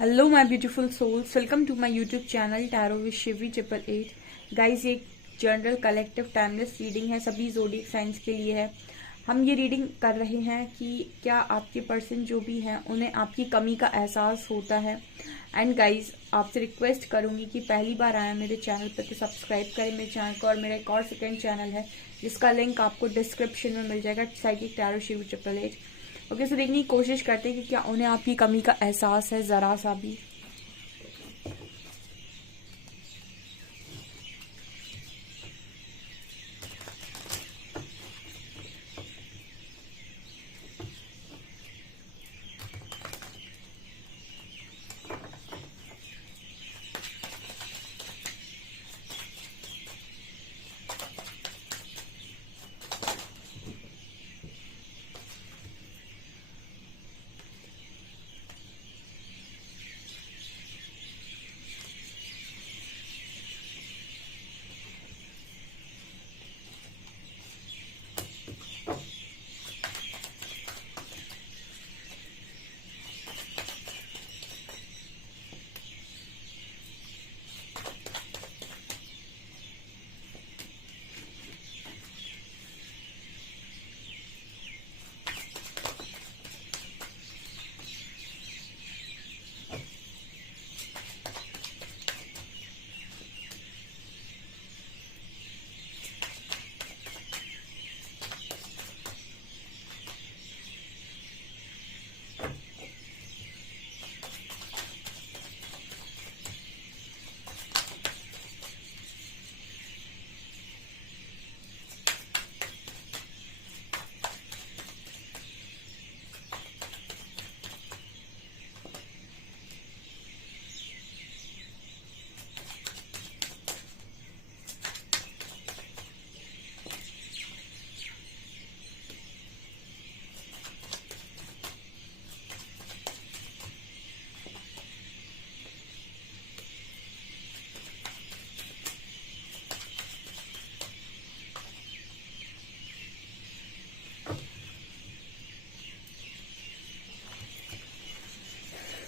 Hello my beautiful souls, welcome to my YouTube channel tarot with Shivi 888। Guys, ये general collective timeless reading है, सभी zodiac science के लिए है। हम ये रीडिंग कर रहे हैं कि क्या आपके पर्सन जो भी हैं उन्हें आपकी कमी का एहसास होता है। एंड गाइस, आपसे रिक्वेस्ट करूंगी कि पहली बार आया मेरे चैनल पर तो सब्सक्राइब करें मेरे चैनल को। और मेरा एक और सेकेंड चैनल है जिसका लिंक आपको डिस्क्रिप्शन में मिल जाएगा, साइकिक टैरो शिवी 888। ओके, सो देखने की कोशिश करते हैं कि क्या उन्हें आपकी कमी का एहसास है ज़रा सा भी।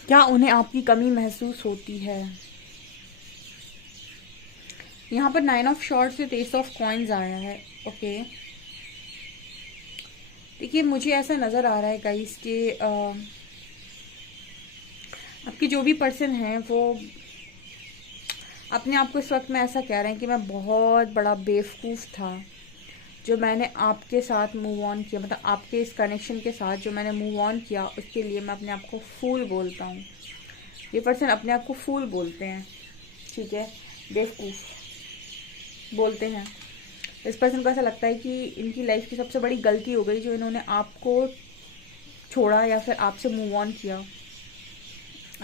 क्या उन्हें आपकी कमी महसूस होती है। यहाँ पर 9 of shorts with S of coins आया है। ओके, देखिए मुझे ऐसा नजर आ रहा है गाइस कि आपके जो भी पर्सन हैं वो अपने आप को इस वक्त में ऐसा कह रहे हैं कि मैं बहुत बड़ा बेवकूफ़ था जो मैंने आपके साथ मूव ऑन किया, मतलब आपके इस कनेक्शन के साथ जो मैंने मूव ऑन किया उसके लिए मैं अपने आप को फूल बोलता हूँ। ये पर्सन अपने आप को फूल बोलते हैं, ठीक है, बेवकूफ़ बोलते हैं। इस पर्सन को ऐसा लगता है कि इनकी लाइफ की सबसे बड़ी गलती हो गई जो इन्होंने आपको छोड़ा या फिर आपसे मूव ऑन किया,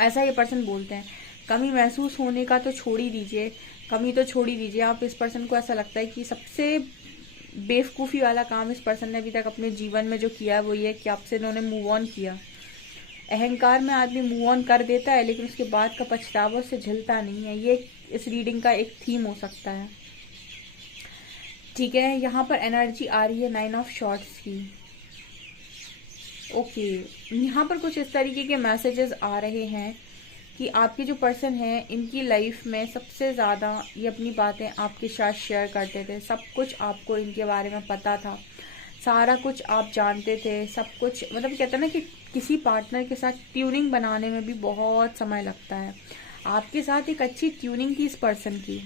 ऐसा ये पर्सन बोलते हैं। कमी महसूस होने का तो छोड़ ही दीजिए, कमी तो छोड़ ही दीजिए आप। इस पर्सन को ऐसा लगता है कि सबसे बेवकूफ़ी वाला काम इस पर्सन ने अभी तक अपने जीवन में जो किया है वो ये कि आपसे इन्होंने मूव ऑन किया। अहंकार में आदमी मूव ऑन कर देता है लेकिन उसके बाद का पछतावा उससे झेलता नहीं है। ये इस रीडिंग का एक थीम हो सकता है, ठीक है। यहाँ पर एनर्जी आ रही है 9 ऑफ शॉर्ट्स की। ओके, यहाँ पर कुछ इस तरीके के मैसेजेस आ रहे हैं कि आपके जो पर्सन है इनकी लाइफ में सबसे ज़्यादा ये अपनी बातें आपके साथ शेयर करते थे। सब कुछ आपको इनके बारे में पता था, सारा कुछ आप जानते थे, सब कुछ। मतलब कहते हैं ना कि किसी पार्टनर के साथ ट्यूनिंग बनाने में भी बहुत समय लगता है। आपके साथ एक अच्छी ट्यूनिंग थी इस पर्सन की,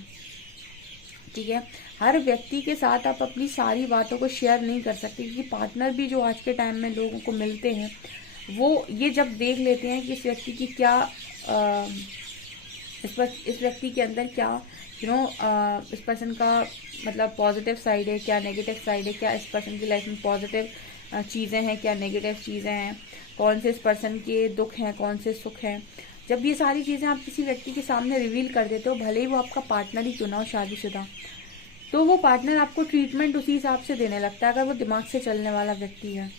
ठीक है। हर व्यक्ति के साथ आप अपनी सारी बातों को शेयर नहीं कर सकते क्योंकि पार्टनर भी जो आज के टाइम में लोगों को मिलते हैं वो ये जब देख लेते हैं कि इस व्यक्ति की क्या इस व्यक्ति के अंदर क्या इस पर्सन का मतलब पॉजिटिव साइड है, क्या नेगेटिव साइड है, क्या इस पर्सन की लाइफ में पॉजिटिव चीज़ें हैं, क्या नेगेटिव चीज़ें हैं, कौन से इस पर्सन के दुख हैं, कौन से सुख हैं। जब ये सारी चीज़ें आप किसी व्यक्ति के सामने रिवील कर देते हो, भले ही वो आपका पार्टनर ही क्यों ना हो शादीशुदा, तो वो पार्टनर आपको ट्रीटमेंट उसी हिसाब से देने लगता है अगर वो दिमाग से चलने वाला व्यक्ति है।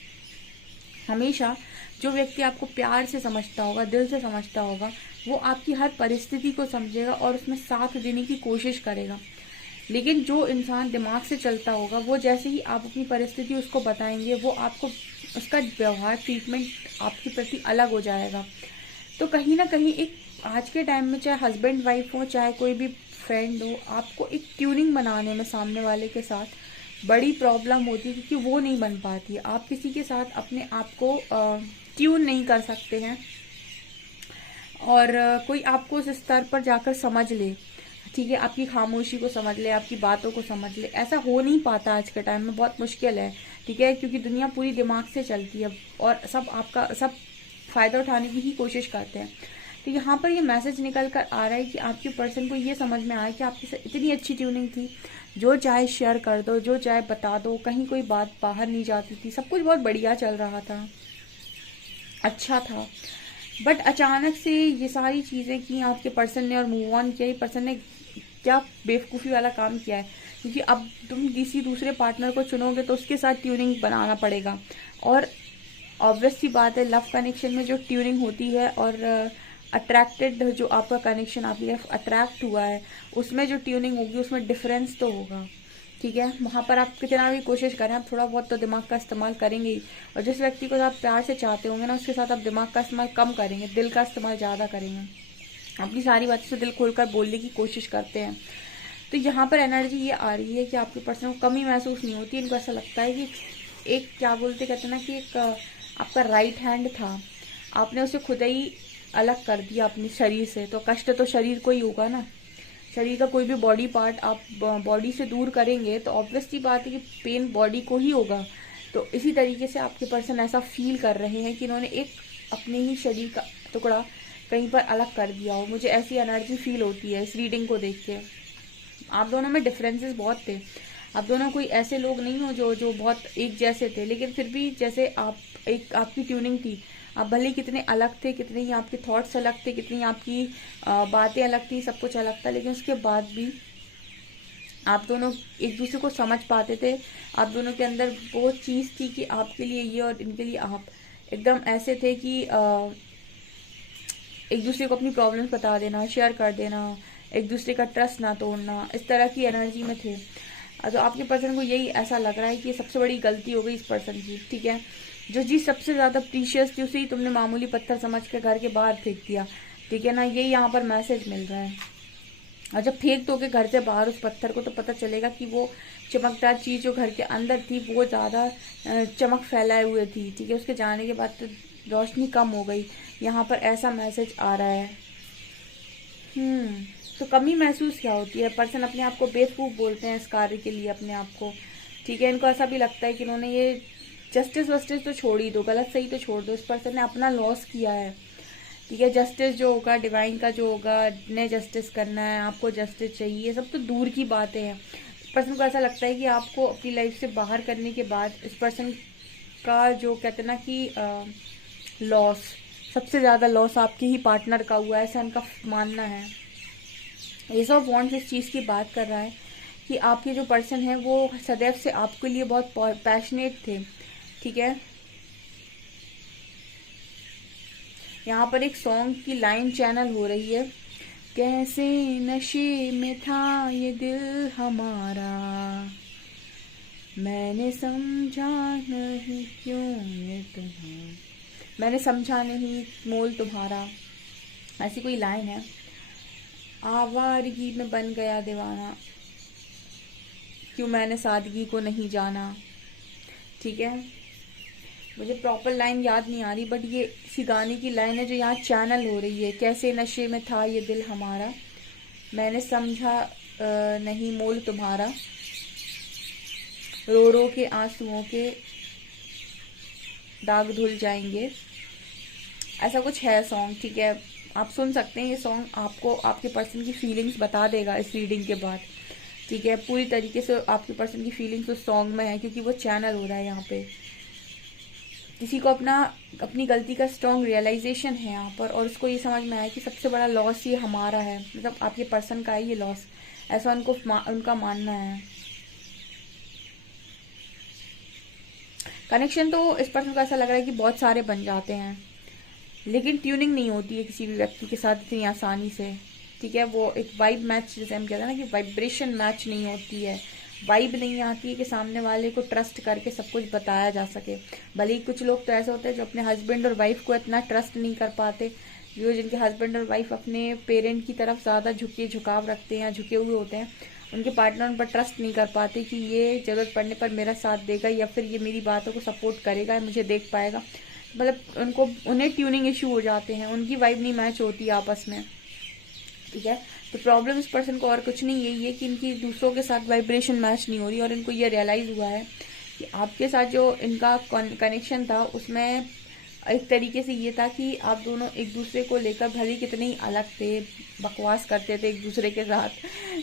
हमेशा जो व्यक्ति आपको प्यार से समझता होगा, दिल से समझता होगा, वो आपकी हर परिस्थिति को समझेगा और उसमें साथ देने की कोशिश करेगा। लेकिन जो इंसान दिमाग से चलता होगा वो जैसे ही आप अपनी परिस्थिति उसको बताएंगे वो आपको उसका व्यवहार ट्रीटमेंट आपके प्रति अलग हो जाएगा। तो तो कहीं ना कहीं एक आज के टाइम में चाहे हस्बैंड वाइफ हो चाहे कोई भी फ्रेंड हो, आपको एक ट्यूनिंग बनाने में सामने वाले के साथ बड़ी प्रॉब्लम होती है, क्योंकि वो नहीं बन पाती। आप किसी के साथ अपने आप को ट्यून नहीं कर सकते हैं और कोई आपको उस स्तर पर जाकर समझ ले, ठीक है, आपकी खामोशी को समझ ले, आपकी बातों को समझ ले, ऐसा हो नहीं पाता आज के टाइम में, बहुत मुश्किल है, ठीक है, क्योंकि दुनिया पूरी दिमाग से चलती है और सब फायदा उठाने की ही कोशिश करते हैं। तो यहाँ पर ये मैसेज निकल कर आ रहा है कि आपके पर्सन को ये समझ में आया कि आपके साथ इतनी अच्छी ट्यूनिंग थी, जो चाहे शेयर कर दो, जो चाहे बता दो, कहीं कोई बात बाहर नहीं जाती थी, सब कुछ बहुत बढ़िया चल रहा था, अच्छा था। बट अचानक से ये सारी चीज़ें की आपके पर्सन ने और मूव ऑन किया। ये पर्सन ने क्या बेवकूफ़ी वाला काम किया है, क्योंकि अब तुम किसी दूसरे पार्टनर को चुनोगे तो उसके साथ ट्यूनिंग बनाना पड़ेगा। और ऑब्वियस सी बात है, लव कनेक्शन में जो ट्यूनिंग होती है और अट्रैक्टेड जो आपका कनेक्शन आपकी तरफ अट्रैक्ट हुआ है, उसमें जो ट्यूनिंग होगी उसमें डिफरेंस तो होगा, ठीक है। वहाँ पर आप कितना भी कोशिश करें, आप थोड़ा बहुत तो दिमाग का इस्तेमाल करेंगे ही। और जिस व्यक्ति को आप प्यार से चाहते होंगे ना, उसके साथ आप दिमाग का इस्तेमाल कम करेंगे, दिल का इस्तेमाल ज़्यादा करेंगे, अपनी सारी बातों से दिल खोलकर बोलने की कोशिश करते हैं। तो यहाँ पर एनर्जी ये आ रही है कि आपके पर्सन को कमी महसूस नहीं होती। इनको ऐसा लगता है कि एक क्या बोलते कहते ना कि एक आपका राइट हैंड था, आपने उसे खुद ही अलग कर दिया अपने शरीर से, तो कष्ट तो शरीर को ही होगा ना। शरीर का कोई भी बॉडी पार्ट आप बॉडी से दूर करेंगे तो ऑब्वियस सी बात है कि पेन बॉडी को ही होगा। तो इसी तरीके से आपके पर्सन ऐसा फील कर रहे हैं कि इन्होंने एक अपने ही शरीर का टुकड़ा कहीं पर अलग कर दिया हो। मुझे ऐसी एनर्जी फील होती है इस रीडिंग को देख के। आप दोनों में डिफरेंसेस बहुत थे, आप दोनों कोई ऐसे लोग नहीं हो जो बहुत एक जैसे थे, लेकिन फिर भी जैसे आप एक आपकी ट्यूनिंग थी। आप भले कितने अलग थे, कितने ही आपके थॉट्स अलग थे, कितनी आपकी बातें अलग थी, सब कुछ अलग था, लेकिन उसके बाद भी आप दोनों एक दूसरे को समझ पाते थे। आप दोनों के अंदर वो चीज़ थी कि आपके लिए ये और इनके लिए आप एकदम ऐसे थे कि एक दूसरे को अपनी प्रॉब्लम्स बता देना, शेयर कर देना, एक दूसरे का ट्रस्ट ना तोड़ना, इस तरह की एनर्जी में थे। तो आपके पर्सन को यही ऐसा लग रहा है कि ये सबसे बड़ी गलती हो गई इस पर्सन की, ठीक है। जो चीज़ सबसे ज़्यादा प्रीशियस थी उसे ही तुमने मामूली पत्थर समझ के घर के बाहर फेंक दिया, ठीक है ना। यही यहाँ पर मैसेज मिल रहा है। और जब फेंक दोगे घर से बाहर उस पत्थर को, तो पता चलेगा कि वो चमकदार चीज़ जो घर के अंदर थी वो ज़्यादा चमक फैलाए हुए थी, ठीक है। उसके जाने के बाद तो रोशनी कम हो गई। यहाँ पर ऐसा मैसेज आ रहा है। तो कमी महसूस क्या होती है? पर्सन अपने आप को बेवकूफ़ बोलते हैं इस कार्य के लिए अपने आप को, ठीक है। इनको ऐसा भी लगता है कि इन्होंने ये जस्टिस वस्टिस तो छोड़ ही दो, गलत सही तो छोड़ दो, इस पर्सन ने अपना लॉस किया है, ठीक है। जस्टिस जो होगा, डिवाइन का जो होगा, ने जस्टिस करना है, आपको जस्टिस चाहिए, सब तो दूर की बातें हैं। इस पर्सन को ऐसा लगता है कि आपको अपनी लाइफ से बाहर करने के बाद इस पर्सन का जो कहते हैं ना कि लॉस, सबसे ज़्यादा लॉस आपके ही पार्टनर का हुआ है, ऐसा इनका मानना है। एस ऑफ वॉन्ड्स इस चीज़ की बात कर रहा है कि आपके जो पर्सन है वो सदैव से आपके लिए बहुत पैशनेट थे, ठीक है। यहाँ पर एक सॉन्ग की लाइन चैनल हो रही है, कैसे नशे में था ये दिल हमारा, मैंने समझा नहीं क्यों ये तुम्हें, मैंने समझा नहीं मोल तुम्हारा, ऐसी कोई लाइन है। आवारगी में बन गया दीवाना, क्यों मैंने सादगी को नहीं जाना, ठीक है। मुझे प्रॉपर लाइन याद नहीं आ रही, बट ये इसी गाने की लाइन है जो यहाँ चैनल हो रही है। कैसे नशे में था ये दिल हमारा, मैंने समझा नहीं मोल तुम्हारा, रो रो के आंसुओं के दाग धुल जाएंगे, ऐसा कुछ है सॉन्ग, ठीक है। आप सुन सकते हैं ये सॉन्ग, आपको आपके पर्सन की फीलिंग्स बता देगा इस रीडिंग के बाद, ठीक है। पूरी तरीके से आपके पर्सन की फीलिंग्स उस सॉन्ग में है, क्योंकि वो चैनल हो रहा है यहाँ पे। किसी को अपनी गलती का स्ट्रॉन्ग रियलाइजेशन है यहाँ पर, और उसको ये समझ में आया कि सबसे बड़ा लॉस ये हमारा है, मतलब आपके पर्सन का है ये लॉस, ऐसा उनका मानना है। कनेक्शन तो इस पर्सन को ऐसा लग रहा है कि बहुत सारे बन जाते हैं, लेकिन ट्यूनिंग नहीं होती है किसी भी व्यक्ति के साथ इतनी आसानी से, ठीक है। वो एक वाइब मैच, जैसे हम कहते हैं ना कि वाइब्रेशन मैच नहीं होती है, वाइब नहीं आती है कि सामने वाले को ट्रस्ट करके सब कुछ बताया जा सके। भले ही कुछ लोग तो ऐसे होते हैं जो अपने हस्बैंड और वाइफ को इतना ट्रस्ट नहीं कर पाते जो जिनके हस्बैंड और वाइफ अपने पेरेंट की तरफ ज़्यादा झुकाव रखते हैं या झुके हुए होते हैं, उनके पार्टनर उन पर ट्रस्ट नहीं कर पाते कि ये ज़रूरत पड़ने पर मेरा साथ देगा या फिर ये मेरी बातों को सपोर्ट करेगा, मुझे देख पाएगा। मतलब उन्हें ट्यूनिंग इशू हो जाते हैं, उनकी वाइब नहीं मैच होती आपस में, ठीक है। तो प्रॉब्लम इस पर्सन को और कुछ नहीं, यही है कि इनकी दूसरों के साथ वाइब्रेशन मैच नहीं हो रही, और इनको ये रियलाइज़ हुआ है कि आपके साथ जो इनका कनेक्शन था उसमें एक तरीके से ये था कि आप दोनों एक दूसरे को लेकर भले कितने ही अलग थे, बकवास करते थे एक दूसरे के साथ,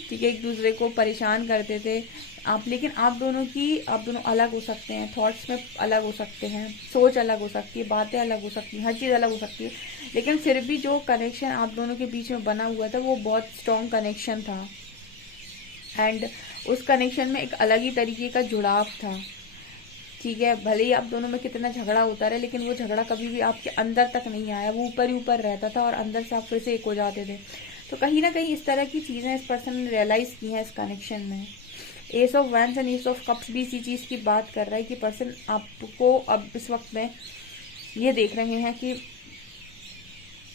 ठीक है, एक दूसरे को परेशान करते थे आप, लेकिन आप दोनों अलग हो सकते हैं, थॉट्स में अलग हो सकते हैं, सोच अलग हो सकती है, बातें अलग हो सकती हैं, हर चीज़ अलग हो सकती है, लेकिन फिर भी जो कनेक्शन आप दोनों के बीच में बना हुआ था वो बहुत स्ट्रॉन्ग कनेक्शन था। एंड उस कनेक्शन में एक अलग ही तरीके का जुड़ाव था, ठीक है। भले ही आप दोनों में कितना झगड़ा होता रहे, लेकिन वो झगड़ा कभी भी आपके अंदर तक नहीं आया, वो ऊपर ही ऊपर रहता था और अंदर से आप फिर से एक हो जाते थे। तो कहीं ना कहीं इस तरह की चीज़ें इस पर्सन ने रियलाइज़ की हैं इस कनेक्शन में। S of vents and S of cups भी इसी चीज़ की बात कर रहा है कि पर्सन आपको अब इस वक्त में ये देख रहे हैं कि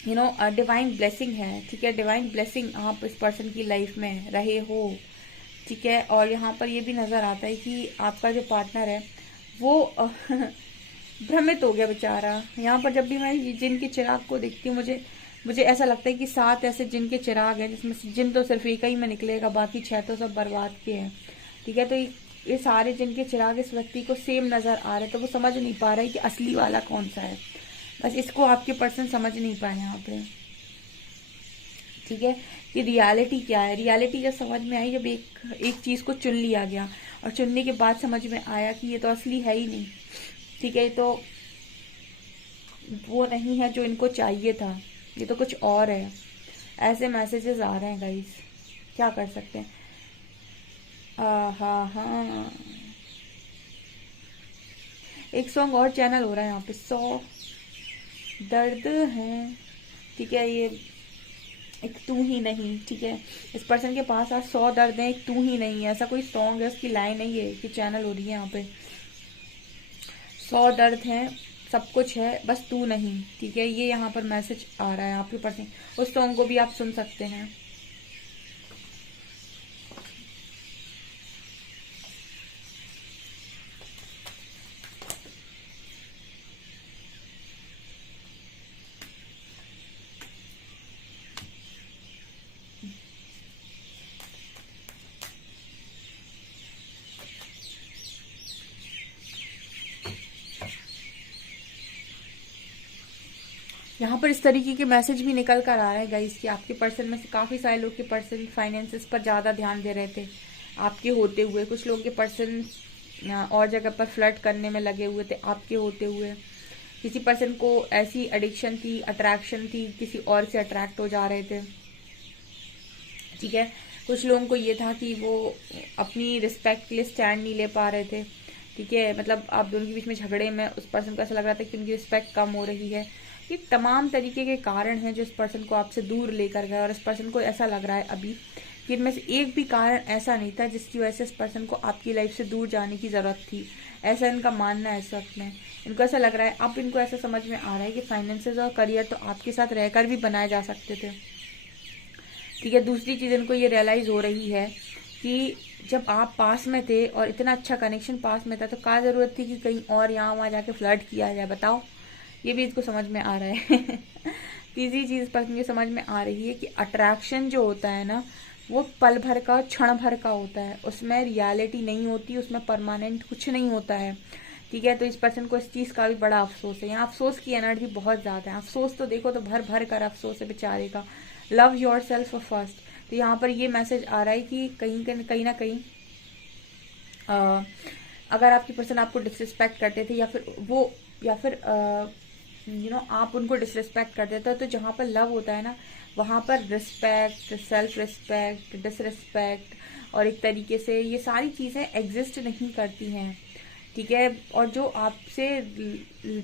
डिवाइन ब्लेसिंग है, ठीक है, डिवाइन ब्लेसिंग आप इस पर्सन की लाइफ में रहे हो, ठीक है। और यहाँ पर ये भी नज़र आता है कि आपका जो पार्टनर है वो भ्रमित हो गया बेचारा। यहाँ पर जब भी मैं जिन के चिराग को देखती हूँ मुझे ऐसा लगता है कि 7 ऐसे जिन के चिराग हैं, जिसमें से जिन तो सिर्फ एक ही में निकलेगा, बाकी 6 तो सब बर्बाद के हैं, ठीक है। तो ये सारे जिन के चिराग इस व्यक्ति को सेम नज़र आ रहे हैं, तो वो समझ नहीं पा रहा है कि असली वाला कौन सा है। बस इसको आपके पर्सन समझ नहीं पाए यहाँ पे, ठीक है, कि रियलिटी क्या है। रियलिटी जब समझ में आई, जब एक चीज़ को चुन लिया गया और चुनने के बाद समझ में आया कि ये तो असली है ही नहीं, ठीक है, तो वो नहीं है जो इनको चाहिए था, ये तो कुछ और है। ऐसे मैसेजेस आ रहे हैं गाइस, क्या कर सकते हैं। हाँ, एक सॉन्ग और चैनल हो रहा है यहाँ पे, 100 दर्द है, ठीक है, ये एक तू ही नहीं, ठीक है। इस पर्सन के पास आज 100 दर्द है, एक तू ही नहीं है, ऐसा कोई सॉन्ग है, उसकी लाइन नहीं है कि चैनल हो रही है यहाँ पे। 100 दर्द है, सब कुछ है, बस तू नहीं, ठीक है, ये यहाँ पर मैसेज आ रहा है आपके पर्सन। उस सॉन्ग को भी आप सुन सकते हैं। यहाँ पर इस तरीके के मैसेज भी निकल कर आ रहे हैं गाइस कि आपके पर्सन में से काफ़ी सारे लोग के पर्सन फाइनेंसेस पर ज़्यादा ध्यान दे रहे थे आपके होते हुए। कुछ लोग के पर्सन और जगह पर फ्लर्ट करने में लगे हुए थे आपके होते हुए। किसी पर्सन को ऐसी एडिक्शन थी, अट्रैक्शन थी, किसी और से अट्रैक्ट हो जा रहे थे, ठीक है। कुछ लोगों को ये था कि वो अपनी रिस्पेक्ट के लिए स्टैंड नहीं ले पा रहे थे, ठीक है। मतलब आप दोनों के बीच में झगड़े में उस पर्सन को ऐसा लग रहा था कि उनकी रिस्पेक्ट कम हो रही है। ये तमाम तरीके के कारण हैं जो इस पर्सन को आपसे दूर लेकर गए, और इस पर्सन को ऐसा लग रहा है अभी कि इनमें से एक भी कारण ऐसा नहीं था जिसकी वजह से इस पर्सन को आपकी लाइफ से दूर जाने की ज़रूरत थी। ऐसा इनका मानना है इस वक्त में। इनको ऐसा लग रहा है, अब इनको ऐसा समझ में आ रहा है कि फाइनेंसेस और करियर तो आपके साथ रहकर भी बनाए जा सकते थे, ठीक है। दूसरी चीज़ इनको ये रियलाइज़ हो रही है कि जब आप पास में थे और इतना अच्छा कनेक्शन पास में था, तो क्या ज़रूरत थी कि कहीं और यहाँ वहाँ जाके फ्लर्ट किया जाए, बताओ। ये भी इसको समझ में आ रहा है। तीसरी चीज़ पर मुझे समझ में आ रही है कि अट्रैक्शन जो होता है ना, वो पल भर का, क्षण भर का होता है, उसमें रियलिटी नहीं होती, उसमें परमानेंट कुछ नहीं होता है, ठीक है। तो इस पर्सन को इस चीज़ का भी बड़ा अफसोस है। यहाँ अफसोस की एनर्जी बहुत ज़्यादा है। अफसोस तो देखो तो भर भर कर अफसोस है बेचारे का। Love your self first. तो यहाँ पर ये मैसेज आ रहा है कि कहीं ना कहीं अगर आपकी पर्सन आपको डिसरिस्पेक्ट करते थे या फिर आप उनको डिसरिस्पेक्ट करते थे, तो जहाँ पर लव होता है ना, वहाँ पर रिस्पेक्ट, सेल्फ रिस्पेक्ट, डिसरिस्पेक्ट और एक तरीके से ये सारी चीज़ें एग्जिस्ट नहीं करती हैं, ठीक है। और जो आपसे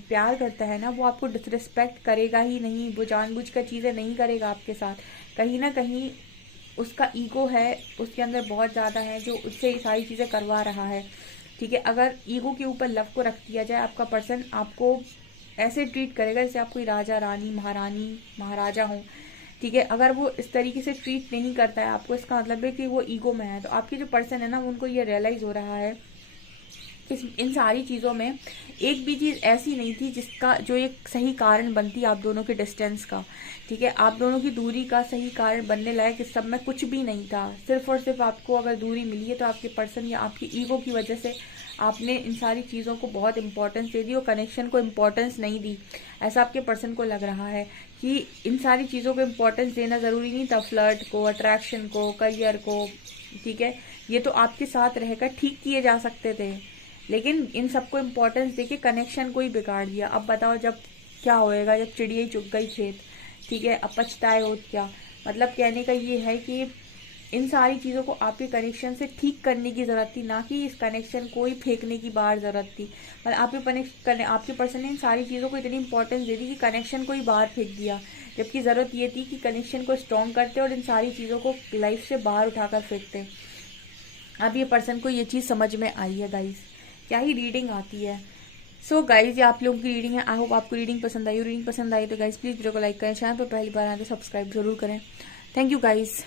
प्यार करता है ना, वो आपको डिसरिस्पेक्ट करेगा ही नहीं, वो जानबूझकर चीज़ें नहीं करेगा आपके साथ। कहीं ना कहीं उसका ईगो है, उसके अंदर बहुत ज़्यादा है, जो उससे ये सारी चीज़ें करवा रहा है, ठीक है। अगर ईगो के ऊपर लव को रख दिया जाए, आपका पर्सन आपको ऐसे ट्रीट करेगा जैसे आप कोई राजा रानी महारानी महाराजा हो, ठीक है। अगर वो इस तरीके से ट्रीट नहीं करता है आपको, इसका मतलब है कि वो ईगो में है। तो आपकी जो पर्सन है ना, उनको ये रियलाइज हो रहा है कि इन सारी चीज़ों में एक भी चीज़ ऐसी नहीं थी जिसका जो एक सही कारण बनती आप दोनों के डिस्टेंस का, ठीक है। आप दोनों की दूरी का सही कारण बनने लायक इस सब में कुछ भी नहीं था। सिर्फ और सिर्फ आपको अगर दूरी मिली है तो आपके पर्सन या आपकी ईगो की वजह से आपने इन सारी चीज़ों को बहुत इंपॉर्टेंस दे दी और कनेक्शन को इंपॉर्टेंस नहीं दी। ऐसा आपके पर्सन को लग रहा है कि इन सारी चीज़ों को इंपॉर्टेंस देना ज़रूरी नहीं था, फ्लर्ट को, अट्रैक्शन को, करियर को, ठीक है। ये तो आपके साथ रहकर ठीक किए जा सकते थे, लेकिन इन सबको इम्पोर्टेंस देके कनेक्शन को ही बिगाड़ दिया। अब बताओ जब क्या होएगा, जब चिड़िया ही चुग गई खेत, ठीक है। अब पछताए हो क्या? मतलब कहने का ये है कि इन सारी चीज़ों को आपके कनेक्शन से ठीक करने की ज़रूरत थी, ना कि इस कनेक्शन को ही फेंकने की बाहर ज़रूरत थी। मतलब आपके पर्सन ने इन सारी चीज़ों को इतनी इंपॉर्टेंस दे दी कि कनेक्शन को ही बाहर फेंक दिया, जबकि ज़रूरत ये थी कि कनेक्शन को स्ट्रॉन्ग करते और इन सारी चीज़ों को लाइफ से बाहर उठाकर फेंकते। अब ये पर्सन को ये चीज़ समझ में आई है गाइस, क्या ही रीडिंग आती है। सो गाइज, ये आप लोगों की रीडिंग है। आई होप आपको रीडिंग पसंद आई। रीडिंग पसंद आई तो गाइज प्लीज़ वीडियो को लाइक करें, चैनल पर पहली बार आए तो सब्सक्राइब जरूर करें। Thank you guys.